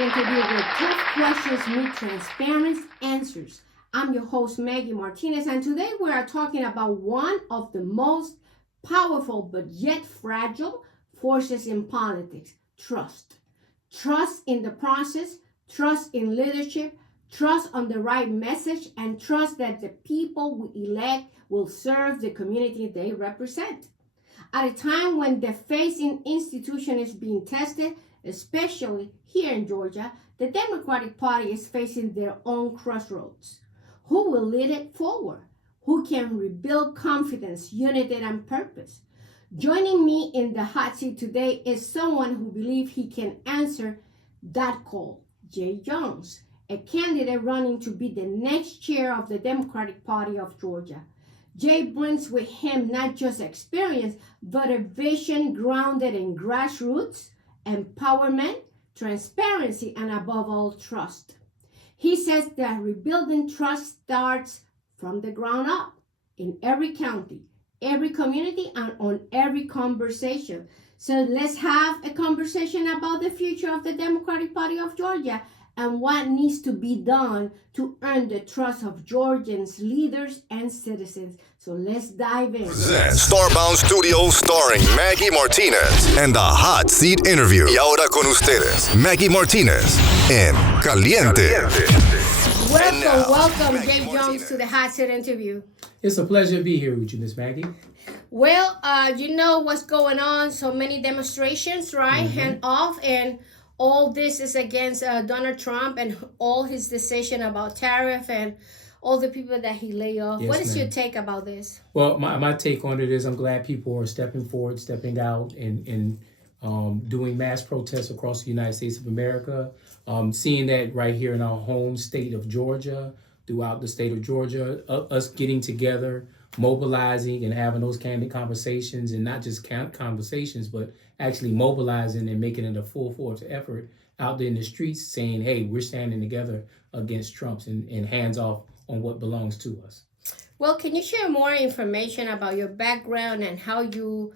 Seat interview where tough questions meet transparent answers. I'm your host, Maggy Martinez, and today we are talking about one of the most powerful but yet fragile forces in politics: trust. Trust in the process, trust in leadership, trust on the right message, and trust that the people we elect will serve the community they represent. At a time when the faith in institution is being tested, especially here in Georgia, the Democratic Party is facing their own crossroads. Who will lead it forward? Who can rebuild confidence, unity, and purpose? Joining me in the hot seat today is someone who believes he can answer that call, Jay Jones, a candidate running to be the next chair of the Democratic Party of Georgia. Jay brings with him not just experience, but a vision grounded in grassroots, empowerment, transparency, and above all, trust. He says that rebuilding trust starts from the ground up in every county, every community, and on every conversation. So let's have a conversation about the future of the Democratic Party of Georgia and what needs to be done to earn the trust of Georgians, leaders, and citizens. So let's dive in. Starbound Studios starring Maggy Martinez and the Hot Seat Interview. Y ahora con ustedes, Maggy Martinez en Caliente. Welcome, Jay Jones, to the Hot Seat Interview. It's a pleasure to be here with you, Miss Maggie. Well, you know what's going on. So many demonstrations, right? Hand off, and all this is against Donald Trump and all his decision about tariff and all the people that he laid off. Yes, what is ma'am. your take about this? Well, my take on it is I'm glad people are stepping forward, stepping out, and doing mass protests across the United States of America. Seeing that right here in our home state of Georgia, throughout the state of Georgia, us getting together, mobilizing and having those candid conversations, and not just conversations, but actually mobilizing and making it a full force effort out there in the streets, saying, hey, we're standing together against Trump and hands off on what belongs to us. Well, can you share more information about your background and how your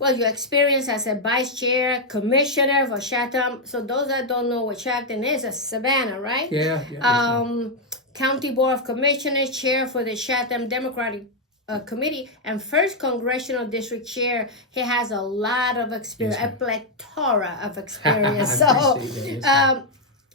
experience as a vice chair, commissioner for Chatham? So those that don't know what Chatham is, it's Savannah, right? Yeah. County Board of Commissioners, chair for the Chatham Democratic Committee, and first congressional district chair. He has a lot of experience, Yes, a plethora of experience. So, appreciate that. Yes,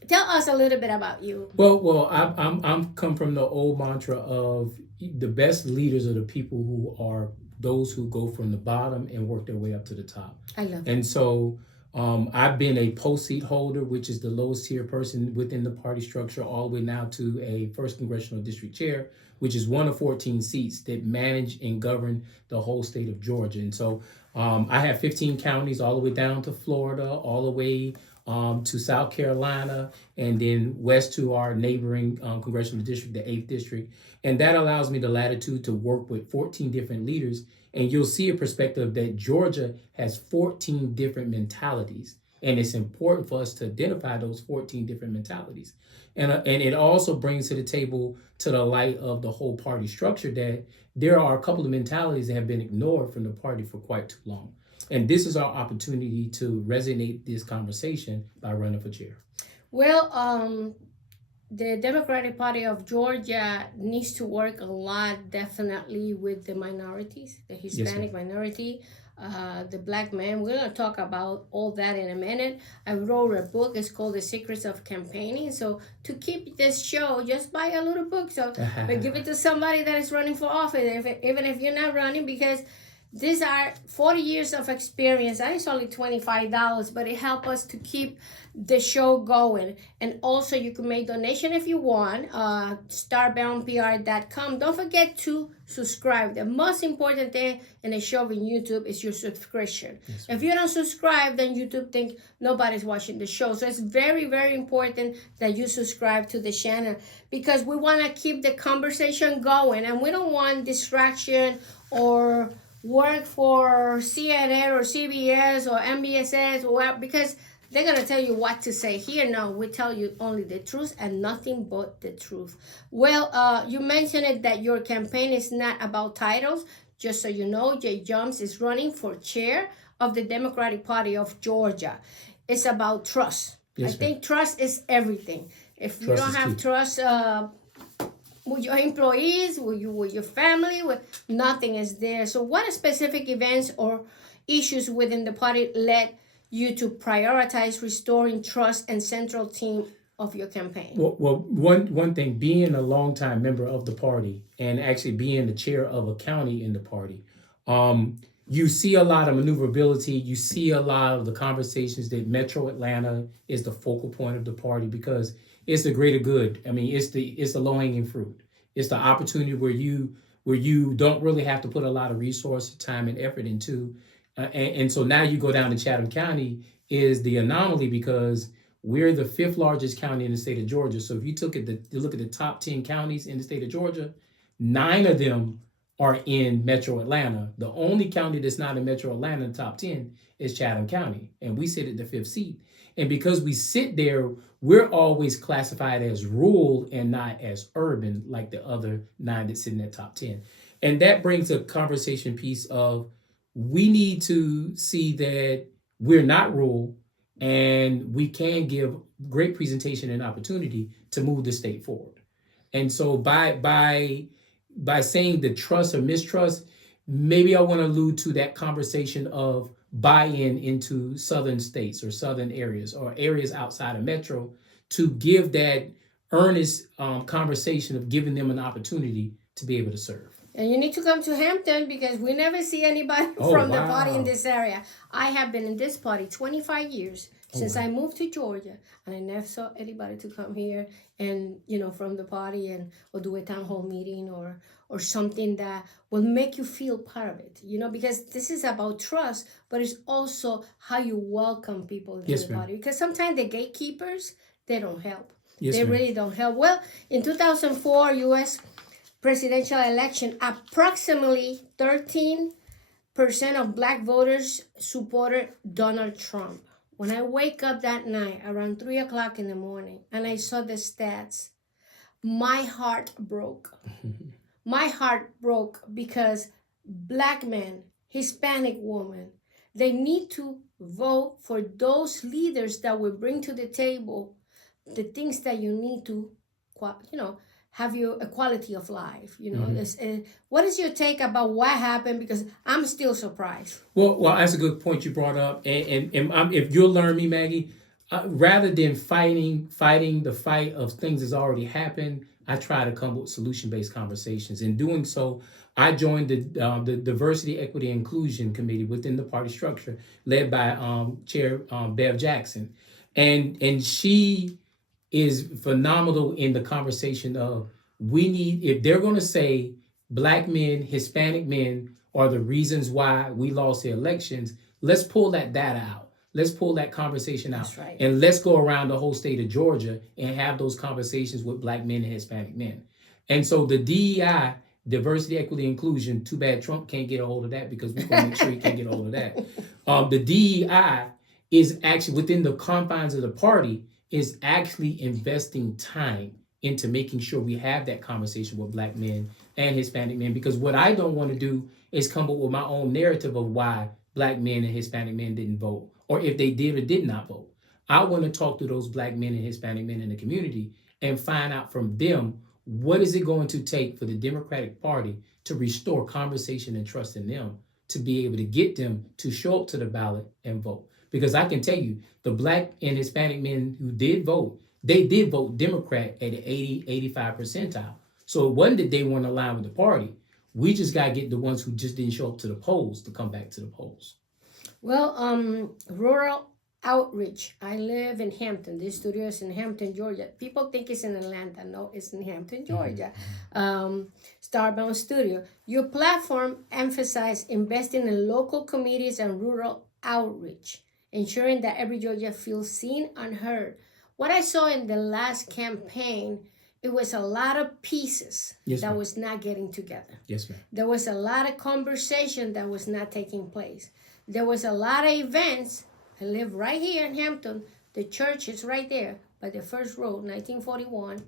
tell us a little bit about you. Well, I'm come from the old mantra of the best leaders are the people who are those who go from the bottom and work their way up to the top. I love that. And so I've been a post seat holder, which is the lowest tier person within the party structure, all the way now to a first congressional district chair, which is one of 14 seats that manage and govern the whole state of Georgia. And so I have 15 counties all the way down to Florida, all the way to South Carolina, and then west to our neighboring congressional district, the 8th district. And that allows me the latitude to work with 14 different leaders. And you'll see a perspective that Georgia has 14 different mentalities. And it's important for us to identify those 14 different mentalities. And it also brings to the table, to the light of the whole party structure, that there are a couple of mentalities that have been ignored from the party for quite too long. And this is our opportunity to resonate this conversation by running for chair. Well, the Democratic Party of Georgia needs to work a lot, definitely, with the minorities, the Hispanic minority, the Black man. We're going to talk about all that in a minute. I wrote a book. It's called The Secrets of Campaigning. So to keep this show, just buy a little book. So but give it to somebody that is running for office, even if you're not running, because these are 40 years of experience. And it's only $25, but it helps us to keep the show going. And also, you can make donation if you want. Starboundpr.com. Don't forget to subscribe. The most important thing in a show on YouTube is your subscription. Yes, if you don't subscribe, then YouTube think nobody's watching the show. So it's very, very important that you subscribe to the channel, because we want to keep the conversation going, and we don't want distraction or work for CNN or CBS or NBS or because they're going to tell you what to say. Here, no, we tell you only the truth and nothing but the truth. Well, you mentioned it that your campaign is not about titles. Just so you know, Jay Jones is running for chair of the Democratic Party of Georgia. It's about trust. Yes, I think trust is everything. If you Trust don't is have key. trust with your employees, with your family, nothing is there. So what specific events or issues within the party led you to prioritize restoring trust and central theme of your campaign? Well, one thing, being a longtime member of the party and actually being the chair of a county in the party, you see a lot of maneuverability. You see a lot of the conversations that Metro Atlanta is the focal point of the party because it's the greater good. I mean, it's the low hanging fruit. It's the opportunity where you don't really have to put a lot of resources, time, and effort into. And so now you go down to Chatham County is the anomaly because we're the fifth largest county in the state of Georgia. So if you look at the top 10 counties in the state of Georgia, 9 of them are in Metro Atlanta. The only county that's not in Metro Atlanta in the top 10 is Chatham County, and we sit at the 5th seat. And because we sit there, we're always classified as rural and not as urban like the other 9 that sit in that top 10. And that brings a conversation piece of we need to see that we're not rural and we can give great presentation and opportunity to move the state forward. And so by saying the trust or mistrust, maybe I want to allude to that conversation of buy-in into southern states or southern areas or areas outside of Metro to give that earnest conversation of giving them an opportunity to be able to serve. And you need to come to Hampton because we never see anybody from the party in this area. I have been in this party 25 years since I moved to Georgia, and I never saw anybody to come here and, from the party or do a town hall meeting or something that will make you feel part of it, because this is about trust, but it's also how you welcome people into the party. Because sometimes the gatekeepers, they don't help. They really don't help. Well, in 2004, U.S. presidential election, approximately 13% of black voters supported Donald Trump. When I wake up that night around 3 o'clock in the morning and I saw the stats, my heart broke. My heart broke because black men, Hispanic women, they need to vote for those leaders that will bring to the table the things that you need to, have a quality of life. What is your take about what happened? Because I'm still surprised. Well, that's a good point you brought up. And if you'll learn me, Maggie, rather than fighting the fight of things that's already happened, I try to come with solution-based conversations. In doing so, I joined the Diversity, Equity, and Inclusion Committee within the party structure, led by Chair Bev Jackson, and she is phenomenal in the conversation of if they're going to say black men, Hispanic men are the reasons why we lost the elections, let's pull that data out. Let's pull that conversation out. That's right. And let's go around the whole state of Georgia and have those conversations with black men and Hispanic men. And so the DEI, diversity, equity, inclusion, too bad Trump can't get a hold of that because we're going to make sure he can't get a hold of that. The DEI is actually within the confines of the party is actually investing time into making sure we have that conversation with black men and Hispanic men, because what I don't want to do is come up with my own narrative of why black men and Hispanic men didn't vote, or if they did or did not vote. I want to talk to those black men and Hispanic men in the community and find out from them, what is it going to take for the Democratic Party to restore conversation and trust in them to be able to get them to show up to the ballot and vote. Because I can tell you, the black and Hispanic men who did vote, they did vote Democrat at the 80, 85 percentile. So it wasn't that they weren't aligned with the party. We just got to get the ones who just didn't show up to the polls to come back to the polls. Well, rural outreach. I live in Hampton. This studio is in Hampton, Georgia. People think it's in Atlanta. No, it's in Hampton, Georgia. Starbound Studio. Your platform emphasizes investing in local communities and rural outreach, ensuring that every Georgia feels seen and heard. What I saw in the last campaign, it was a lot of pieces that was not getting together. Yes, ma'am. There was a lot of conversation that was not taking place. There was a lot of events. I live right here in Hampton. The church is right there by the first road, 1941.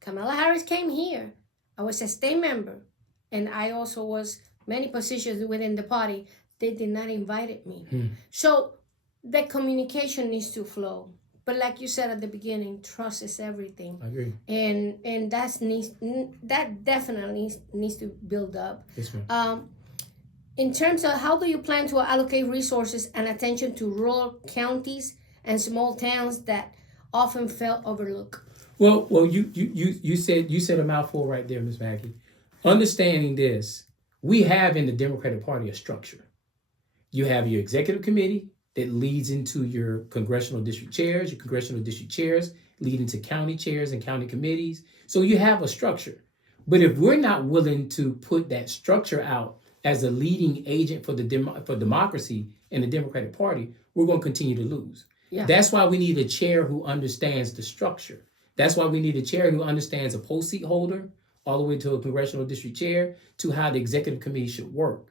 Kamala Harris came here. I was a state member, and I also was many positions within the party. They did not invite me. So the communication needs to flow. But like you said at the beginning, trust is everything. I agree. And that definitely needs to build up. Yes, ma'am. In terms of how do you plan to allocate resources and attention to rural counties and small towns that often felt overlooked? Well, you said a mouthful right there, Ms. Maggie. Understanding this, we have in the Democratic Party a structure. You have your executive committee that leads into your congressional district chairs. Your congressional district chairs lead into county chairs and county committees. So you have a structure. But if we're not willing to put that structure out as a leading agent for for democracy in the Democratic Party, we're going to continue to lose. Yeah. That's why we need a chair who understands the structure. That's why we need a chair who understands a post seat holder all the way to a congressional district chair to how the executive committee should work.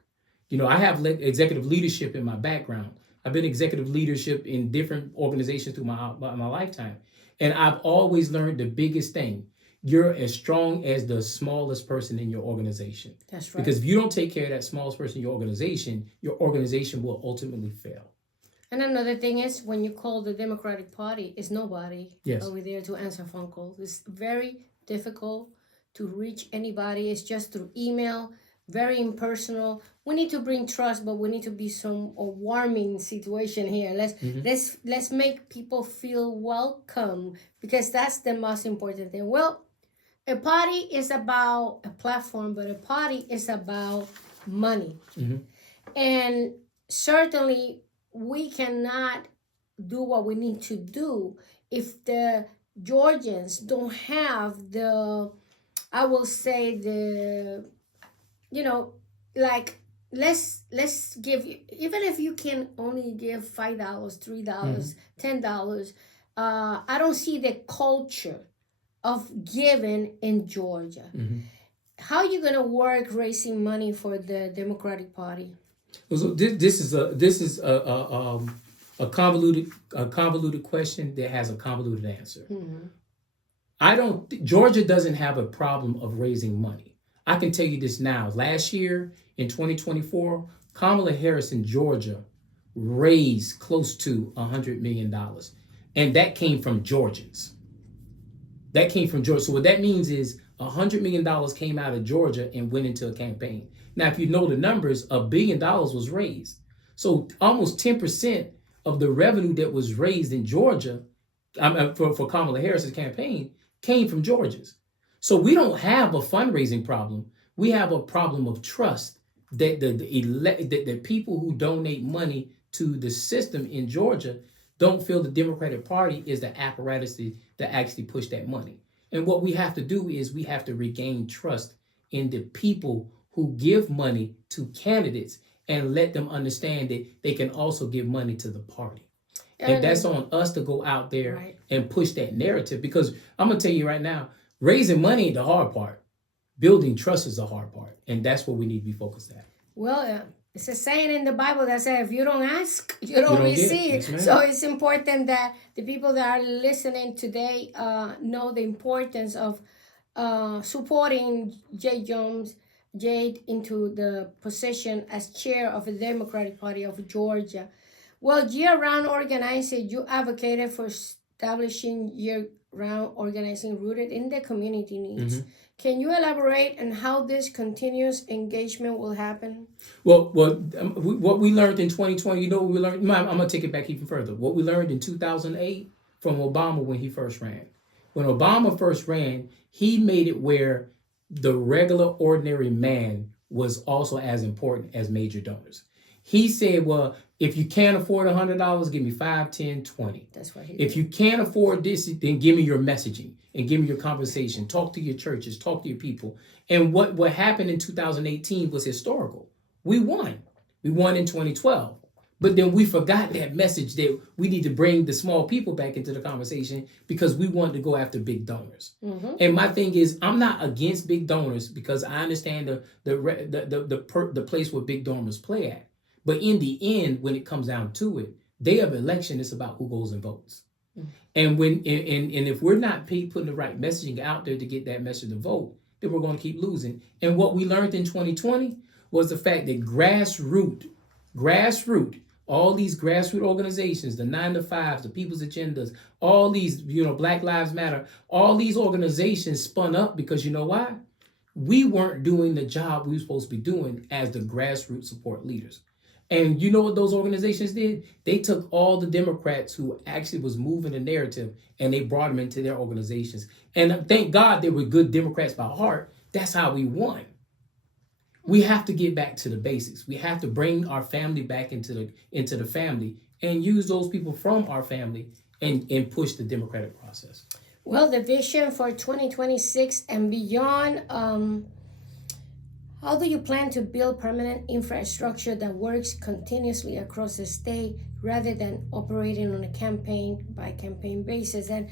You know, I have executive leadership in my background. I've been executive leadership in different organizations through my lifetime. And I've always learned the biggest thing. You're as strong as the smallest person in your organization. That's right. Because if you don't take care of that smallest person in your organization will ultimately fail. And another thing is when you call the Democratic Party, it's nobody Yes. over there to answer phone calls. It's very difficult to reach anybody. It's just through email, very impersonal. We need to bring trust, but we need to be a warming situation here. Let's make people feel welcome, because that's the most important thing. Well, a party is about a platform, but a party is about money. Mm-hmm. And certainly we cannot do what we need to do if the Georgians don't have the, I will say let's give you, even if you can only give $5, $3, $10, I don't see the culture of giving in Georgia. Mm-hmm. How are you going to work raising money for the Democratic Party? So this is a convoluted question that has a convoluted answer. Mm-hmm. Georgia doesn't have a problem of raising money. I can tell you this now. Last year in 2024, Kamala Harris in Georgia raised close to $100 million. And that came from Georgians. That came from Georgia. So what that means is $100 million came out of Georgia and went into a campaign. Now, if you know the numbers, $1 billion was raised. So almost 10% of the revenue that was raised in Georgia for Kamala Harris's campaign came from Georgians. So we don't have a fundraising problem. We have a problem of trust that the people who donate money to the system in Georgia don't feel the Democratic Party is the apparatus that actually push that money. And what we have to do is we have to regain trust in the people who give money to candidates and let them understand that they can also give money to the party. And that's on us to go out there and push that narrative, because I'm going to tell you right now, raising money ain't the hard part. Building trust is the hard part. And that's what we need to be focused at. Well, it's a saying in the Bible that says, if you don't ask, you don't receive. Yes, so it's important that the people that are listening today know the importance of supporting Jade into the position as chair of the Democratic Party of Georgia. Well, year-round organizing, you advocated for establishing year-round organizing rooted in the community needs. Mm-hmm. Can you elaborate on how this continuous engagement will happen? Well, what we learned in 2020, what we learned? I'm going to take it back even further. What we learned in 2008 from Obama when he first ran. When Obama first ran, he made it where the regular, ordinary man was also as important as major donors. He said, well, if you can't afford $100, give me 5, 10, 20. That's what he did. If you can't afford this, then give me your messaging and give me your conversation. Talk to your churches, talk to your people. And what happened in 2018 was historical. We won. We won in 2012. But then we forgot that message that we need to bring the small people back into the conversation because we wanted to go after big donors. Mm-hmm. And my thing is, I'm not against big donors because I understand the place where big donors play at. But in the end, when it comes down to it, day of election is about who goes and votes. Mm-hmm. And when if we're not putting the right messaging out there to get that message to vote, then we're going to keep losing. And what we learned in 2020 was the fact that grassroots all these grassroots organizations, the 9 to 5s, the People's Agendas, all these, Black Lives Matter, all these organizations spun up because you know why? We weren't doing the job we were supposed to be doing as the grassroots support leaders. And you know what those organizations did? They took all the Democrats who actually was moving the narrative and they brought them into their organizations. And thank God they were good Democrats by heart. That's how we won. We have to get back to the basics. We have to bring our family back into the family and use those people from our family and push the democratic process. Well, the vision for 2026 and beyond, how do you plan to build permanent infrastructure that works continuously across the state rather than operating on a campaign-by-campaign basis? And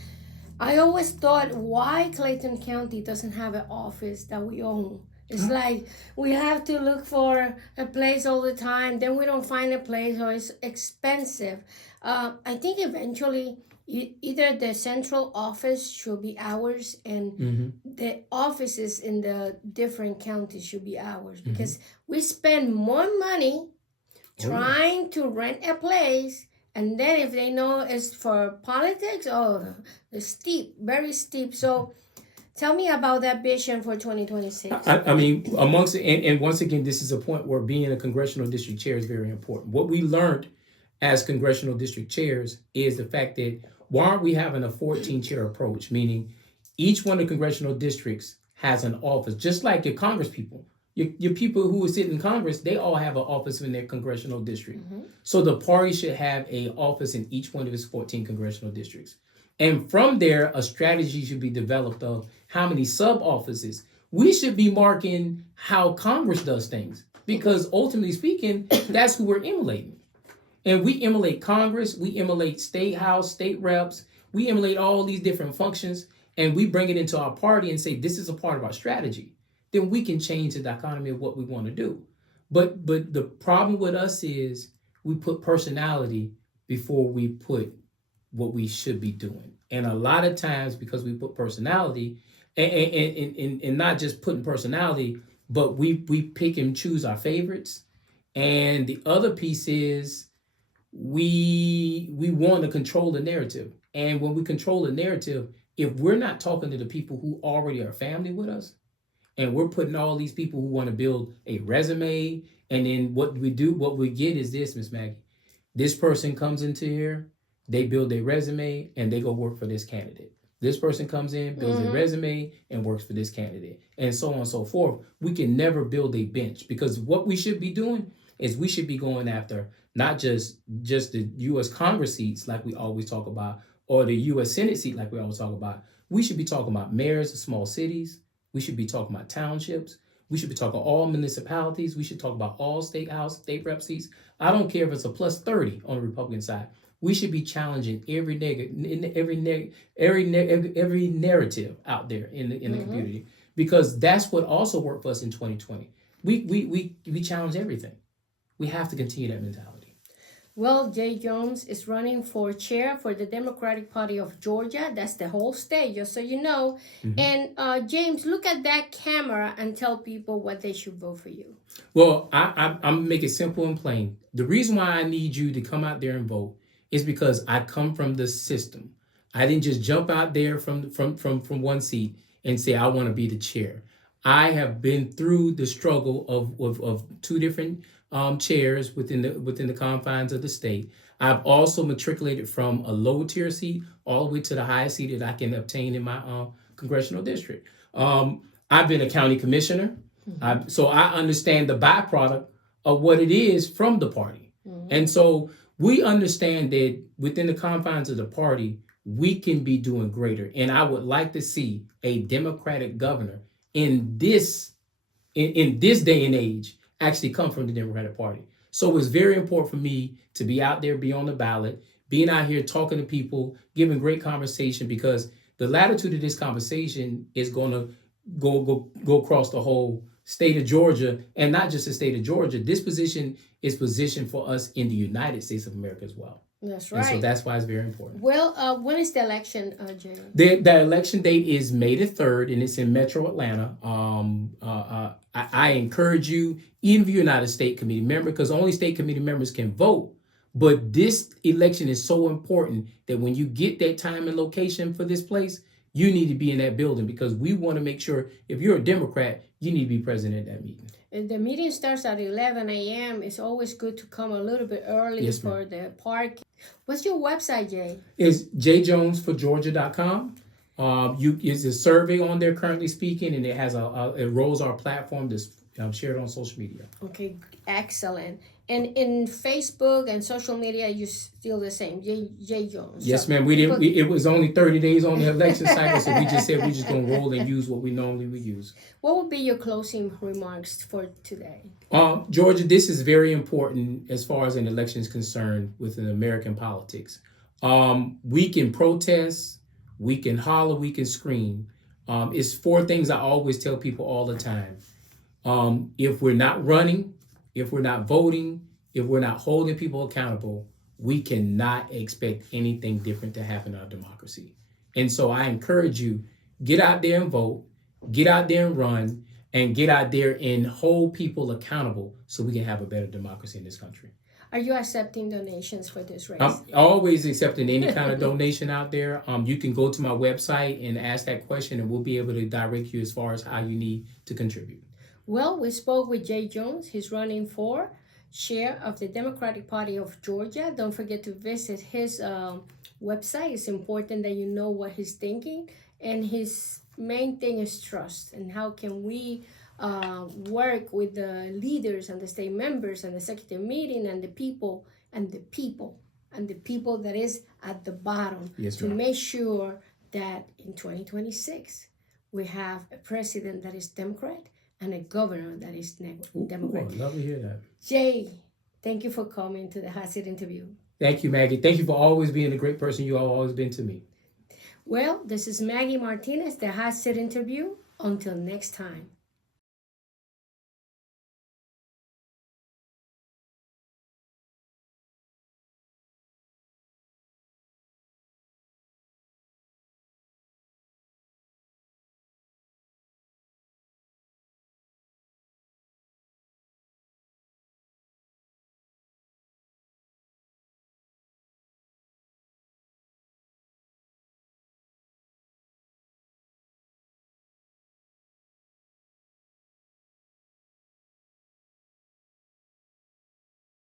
I always thought why Clayton County doesn't have an office that we own. It's like we have to look for a place all the time, then we don't find a place or it's expensive. I think eventually either the central office should be ours and the offices in the different counties should be ours because we spend more money trying to rent a place, and then if they know it's for politics, it's steep, very steep. So tell me about that vision for 2026. I mean, and once again, this is a point where being a congressional district chair is very important. What we learned as congressional district chairs is the fact that why aren't we having a 14-chair approach, meaning each one of the congressional districts has an office, just like your Congress people. Your people who sit in Congress, they all have an office in their congressional district. So the party should have an office in each one of its 14 congressional districts. And from there, a strategy should be developed of how many sub-offices. We should be marking how Congress does things because ultimately speaking, that's who we're emulating. And we emulate Congress, we emulate state house, state reps, we emulate all these different functions, and we bring it into our party and say, this is a part of our strategy. Then we can change the dichotomy of what we want to do. But the problem with us is we put personality before we put what we should be doing. And a lot of times, because we put personality, and not just putting personality, but we pick and choose our favorites. And the other piece is we want to control the narrative. And when we control the narrative, if we're not talking to the people who already are family with us, and we're putting all these people who want to build a resume, and then what we get is this, Miss Maggie. This person comes into here, they build a resume, and they go work for this candidate. This person comes in, builds a resume, and works for this candidate, and so on and so forth. We can never build a bench because what we should be doing is we should be going after not just the U.S. Congress seats like we always talk about, or the U.S. Senate seat like we always talk about. We should be talking about mayors of small cities. We should be talking about townships. We should be talking all municipalities. We should talk about all state house, state rep seats. I don't care if it's a plus 30 on the Republican side. We should be challenging every narrative out there in the community, because that's what also worked for us in 2020. We challenge everything. We have to continue that mentality. Well, Jay Jones is running for chair for the Democratic Party of Georgia. That's the whole state, just so you know. And James, look at that camera and tell people what they should vote for you. Well, I'm make it simple and plain. The reason why I need you to come out there and vote is because I come from the system. I didn't just jump out there from one seat and say I want to be the chair. I have been through the struggle of two different chairs within the confines of the state. I've also matriculated from a low tier seat all the way to the highest seat that I can obtain in my congressional district. I've been a county commissioner, so I understand the byproduct of what it is from the party. And so we understand that within the confines of the party, we can be doing greater. And I would like to see a Democratic governor in this day and age actually come from the Democratic Party. So it's very important for me to be out there, be on the ballot, being out here talking to people, giving great conversation, because the latitude of this conversation is going to go across the whole state of Georgia, and not just the state of Georgia. This position is positioned for us in the United States of America as well. That's right. And so that's why it's very important. Well, when is the election, Jay? The election date is May the 3rd, and it's in Metro Atlanta. I encourage you, even if you're not a state committee member, because only state committee members can vote, But this election is so important that when you get that time and location for this place, you need to be in that building, because we want to make sure if you're a Democrat, you need to be present at that meeting. And the meeting starts at 11 a.m. It's always good to come a little bit early. Yes, for the park. What's your website, Jay? It's jjonesforgeorgia.com. It's a survey on there currently speaking, and it has it rolls our platform that's shared on social media. Okay, excellent. And in Facebook and social media, you're still the same, J Jones. Yes, So ma'am. It was only 30 days on the election cycle, so we just said we're just gonna roll and use what we normally would use. What would be your closing remarks for today? Georgia, this is very important as far as an election is concerned within American politics. We can protest, we can holler, we can scream. It's 4 things I always tell people all the time. If we're not running, if we're not voting, if we're not holding people accountable, we cannot expect anything different to happen in our democracy. And so I encourage you, get out there and vote, get out there and run, and get out there and hold people accountable so we can have a better democracy in this country. Are you accepting donations for this race? I'm always accepting any kind of donation out there. You can go to my website and ask that question, and we'll be able to direct you as far as how you need to contribute. Well, we spoke with Jay Jones. He's running for chair of the Democratic Party of Georgia. Don't forget to visit his website. It's important that you know what he's thinking. And his main thing is trust. And how can we work with the leaders and the state members and the executive meeting and the people that is at the bottom, yes, to make sure that in 2026 we have a president that is Democrat and a governor that is Democrat. I'd love to hear that. Jay, thank you for coming to the Hot Seat interview. Thank you, Maggie. Thank you for always being the great person you have always been to me. Well, this is Maggy Martinez, the Hot Seat interview. Until next time.